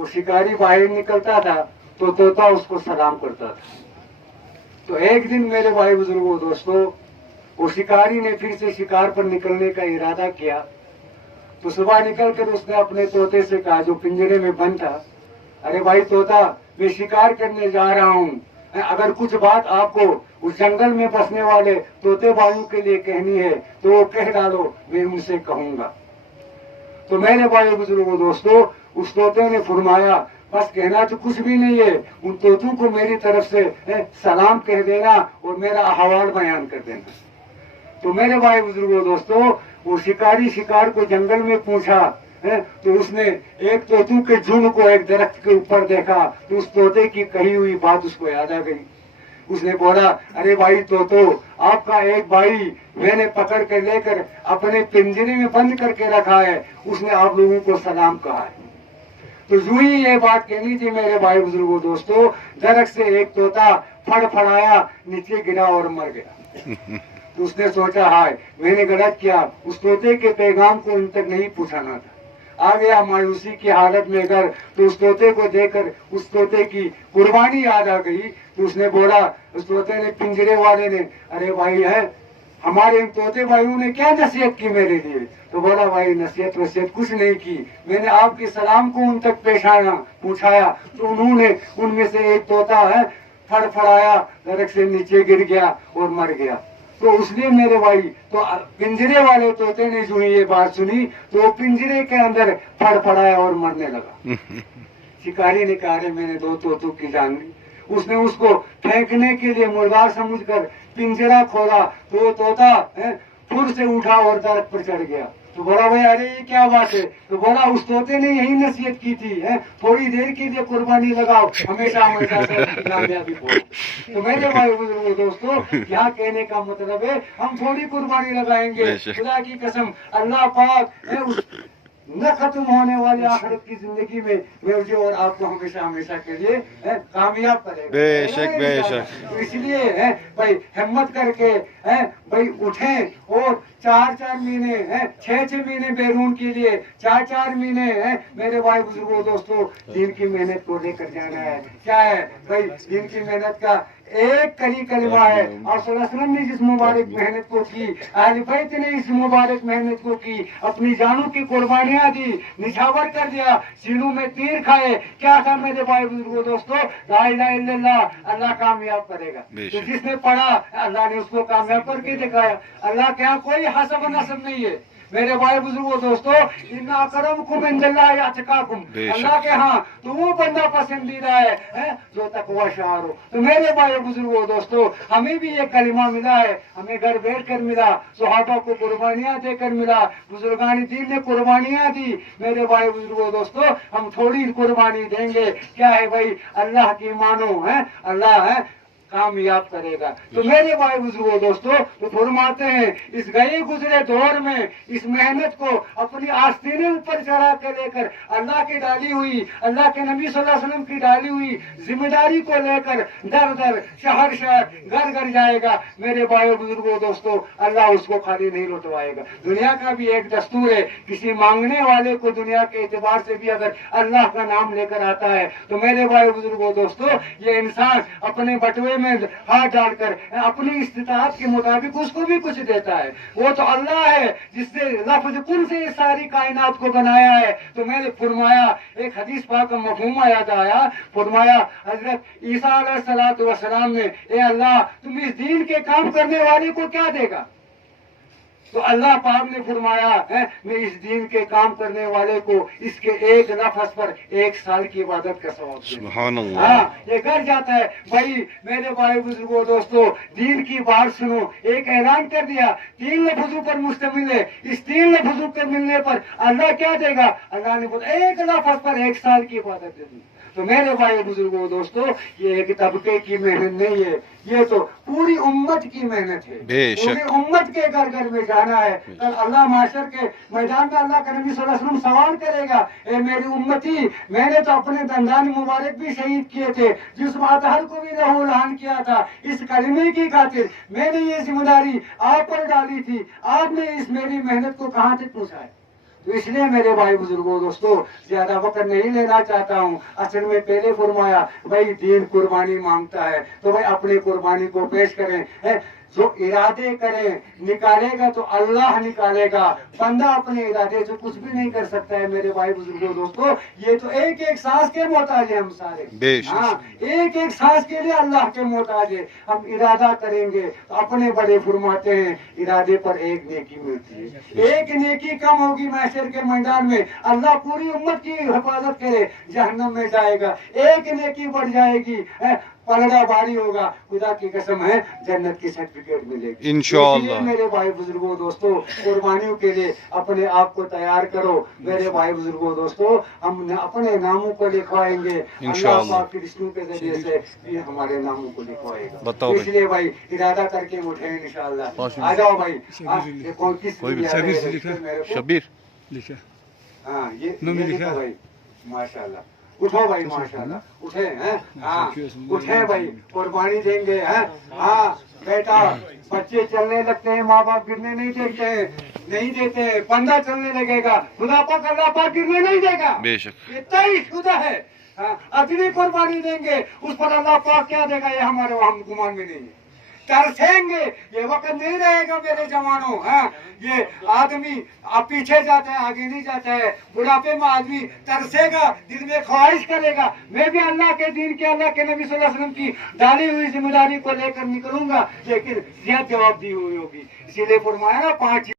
वो शिकारी बाहर निकलता था तो तोता उसको सलाम करता था। तो एक दिन मेरे भाई बुजुर्गों दोस्तों, वो शिकारी ने फिर से शिकार पर निकलने का इरादा किया। तो सुबह निकल कर उसने अपने तोते से कहा, जो पिंजरे में बंद था, अरे भाई तोता, मैं शिकार करने जा रहा हूँ, अगर कुछ बात आपको उस जंगल में बसने वाले तोते भाइयों के लिए कहनी है तो वो कह डालो, मैं उनसे कहूंगा। तो मेरे भाई बुजुर्गों दोस्तों, उस तोते ने फरमाया, बस कहना तो कुछ भी नहीं है, उन तोतों को मेरी तरफ से सलाम कह देना और मेरा अहवाल बयान कर देना। तो मेरे भाई बुजुर्गों दोस्तों, वो शिकारी शिकार को जंगल में पूछा तो उसने एक तोतों के झुंड को एक दरख्त के ऊपर देखा तो उस तोते की कही हुई बात उसको याद आ गई। उसने बोला, अरे भाई तोतो, आपका एक भाई मैंने पकड़ कर लेकर अपने पिंजरे में बंद करके रखा है, उसने आप लोगों को सलाम कहा है। तो यूं ही ये बात कहनी थी मेरे भाई बुजुर्गों दोस्तों, दरख्त से एक तोता फड़फड़ाया, नीचे गिरा और मर गया। तो उसने सोचा, हाय मैंने गलत किया, उस तोते के पैगाम को इन तक नहीं पहुंचाना था। आ गया मायूसी की हालत में घर, तो उस तोते को देखकर उस तोते की कुर्बानी याद आ गई। तो उसने बोला, उस तोते ने, पिंजरे वाले ने, अरे भाई है हमारे तोते भाइयों ने क्या नसीहत की मेरे लिए? तो बोला, भाई नसीहत वसीहत कुछ नहीं की, मैंने आपके सलाम को उन तक पहुंचाया। तो उन्होंने, उनमें से एक तोता है फड़फड़ाया, दरख्त से नीचे गिर गया और मर गया। तो उसने मेरे भाई, तो पिंजरे वाले तोते ने जो ये बात सुनी तो वो पिंजरे के अंदर फड़फड़ाया और मरने लगा। शिकारी ने कहा, मैंने दो तोतों की जान ली। उसने उसको फेंकने के लिए मुर्दार समझकर पिंजरा खोला तो वो तोता फुर से उठा और दरख्त पर चढ़ गया। तो बोला, भाई अरे ये क्या बात है? तो बोला, उस तोते ने यही नसीहत की थी, थोड़ी देर के लिए कुर्बानी लगाओ, हमेशा हमेशा कामयाबी पाओ। तो मेरे भाई बुजुर्गों दोस्तों, यहाँ कहने का मतलब है, हम थोड़ी कुर्बानी लगाएंगे, खुदा की कसम अल्लाह पाक न खत्म होने वाली आखिरत की जिंदगी में मुझे और आपको हमेशा हमेशा के लिए कामयाब करेगा। बेशक बेशक। इसलिए भाई हिम्मत करके भाई उठें और 4-4 महीने 6-6 महीने बैरून के लिए 4-4 महीने मेरे भाई बुजुर्गों दोस्तों, दिन की मेहनत को लेकर जाना है। क्या है भाई? दिन की मेहनत का एक कलिमा है, और सल्लल्लाहु अलैहि वसल्लम ने जिस मुबारक मेहनत को की, अहले बैत ने इस मुबारक मेहनत को की, अपनी जानों की कुर्बानियां दी, निछावर कर दिया, सीनों में तीर खाए। क्या था मेरे भाई बुजुर्गों दोस्तों? ला इलाहा इल्लल्लाह, अल्लाह कामयाब करेगा। तो जिसने पढ़ा अल्लाह ने उसको कामयाब करके दिखाया। अल्लाह के यहाँ कोई हसब नसब नहीं है मेरे भाई बुजुर्गों दोस्तों, इन्ना अकरमकुम इंदल्लाहि अतकाकुम, अल्लाह के यहाँ तो वो बंदा पसंदीदा है जो तकवा शार हो। तो मेरे भाई बुजुर्गों दोस्तों, हमें भी ये कलिमा मिला है, हमें घर बैठ कर मिला, सहाबा को कुर्बानियां देकर मिला, बुजुर्गानी दीन ने कुर्बानियां दी। मेरे भाई बुजुर्गों दोस्तों, हम थोड़ी कुर्बानी देंगे, क्या है भाई? अल्लाह की मानो अल्लाह कामयाब करेगा। तो मेरे भाई बुजुर्गों दोस्तों, तो फरमाते हैं, इस गए गुजरे दौर में इस मेहनत को अपनी आस्तीने ऊपर चढ़ा के लेकर अल्लाह की डाली हुई, अल्लाह के नबी सल्लल्लाहु अलैहि वसल्लम की डाली हुई जिम्मेदारी को लेकर दर दर, शहर शहर, घर घर जाएगा। मेरे भाई बुजुर्गों दोस्तों, अल्लाह उसको खाली नहीं लौटवाएगा। दुनिया का भी एक दस्तूर है, किसी मांगने वाले को दुनिया के एतबार से भी अगर अल्लाह का नाम लेकर आता है तो मेरे भाई बुजुर्गों दोस्तों, ये इंसान अपने बटुए में हाथ डालकर अपनी इस्तिताअत के मुताबिक उसको भी कुछ देता है। वो तो अल्लाह है जिसने लफ्ज कुन से इस सारी कायनात को बनाया है। तो मैंने फरमाया, एक हदीस पाक का मफहूम याद आया, फरमाया हजरत ईसा अलैहिस्सलातु वस्सलाम ने, ए अल्लाह तुम इस दीन के काम करने वाले को क्या देगा? तो अल्लाह पाक ने फरमाया मैं इस दीन के काम करने वाले को इसके एक लफ्ज पर 1 साल की इबादत का सवाब दूंगा। हाँ, ये कर जाता है भाई। मेरे भाई बुजुर्गों दोस्तों, दीन की बात सुनो, एक ऐलान कर दिया, 3 लफ्जों पर मुश्तमिल है। इस 3 लफ्जों के मिलने पर अल्लाह क्या देगा? अल्लाह ने बोला एक लफ्ज पर 1 साल की इबादत दे दी। तो मेरे भाई बुजुर्गों दोस्तों, ये एक तबके की मेहनत नहीं है, ये तो पूरी उम्मत की मेहनत है। पूरी उम्मत के घर घर में जाना है। कल अल्लाह माशर के मैदान में अल्लाह का नबी सल्लल्लाहु अलैहि वसल्लम सवाल करेगा, ए मेरी उम्मती, मैंने तो अपने दंदान मुबारक भी शहीद किए थे, जिस अतहर को भी लहू लहान किया था, इस कलमे की खातिर मैंने ये जिम्मेदारी आप पर डाली थी, आपने इस मेरी मेहनत को कहाँ तक पहुँचाया? तो इसलिए मेरे भाई बुजुर्गों दोस्तों ज्यादा वक्त नहीं लेना चाहता हूँ। असल में पहले फरमाया भाई दीन कुर्बानी मांगता है, तो भाई अपने कुर्बानी को पेश करें। जो इरादे करें निकालेगा तो अल्लाह निकालेगा, बंदा अपने इरादे से कुछ भी नहीं कर सकता है मेरे भाई बुजुर्गों दोस्तों। ये तो एक एक सांस के मोहताज है हम सारे। हाँ, एक एक सांस के लिए अल्लाह के मोहताज है। हम इरादा करेंगे तो अपने बड़े फरमाते हैं इरादे पर एक नेकी मिलती है। एक नेकी कम होगी महशर के मैदान में, अल्लाह पूरी उम्मत की हिफाजत करे, जहन्नम में जाएगा। एक नेकी बढ़ जाएगी, पलड़ा भारी होगा, खुदा की कसम है जन्नत की सर्टिफिकेट मिलेगी इंशाअल्लाह। मेरे भाई बुजुर्गों दोस्तों कुर्बानियों के लिए अपने आप को तैयार करो मेरे भाई बुजुर्गों दोस्तों। हम अपने नामों को लिखवाएंगे, अल्लाह पाक फरिश्तों के जरिए से ये हमारे नामों को लिखवाएगा। इसलिए भाई इरादा करके उठे इंशाअल्लाह। आ जाओ भाई, कौन किस शबीर लिखा, हाँ ये लिखा भाई, माशाल्लाह। उठो भाई माशाल्लाह, उठे हैं, हाँ उठे भाई, कुर्बानी देंगे हैं। हाँ बेटा, बच्चे चलने लगते हैं, माँ बाप गिरने नहीं देते हैं, नहीं देते हैं। बंदा चलने लगेगा, खुदा पाक अल्लाह पाक गिरने नहीं देगा, बेशक इतना ही खुदा है। हाँ, अपनी कुर्बानी देंगे उस पर अल्लाह पाक क्या देगा ये हमारे हम गुमान में नहीं है। तरसेंगे, ये वक्त नहीं रहेगा मेरे जवानों। हाँ, ये आदमी अब पीछे जाता है आगे नहीं जाता है। बुढ़ापे में आदमी तरसेगा, दिल में ख्वाहिश करेगा मैं भी अल्लाह के दीन के, अल्लाह के नबी सल्लल्लाहु अलैहि वसल्लम की डाली हुई जिम्मेदारी को लेकर निकलूंगा, लेकिन यह जवाब दी हुई होगी। इसीलिए फरमाया ना 5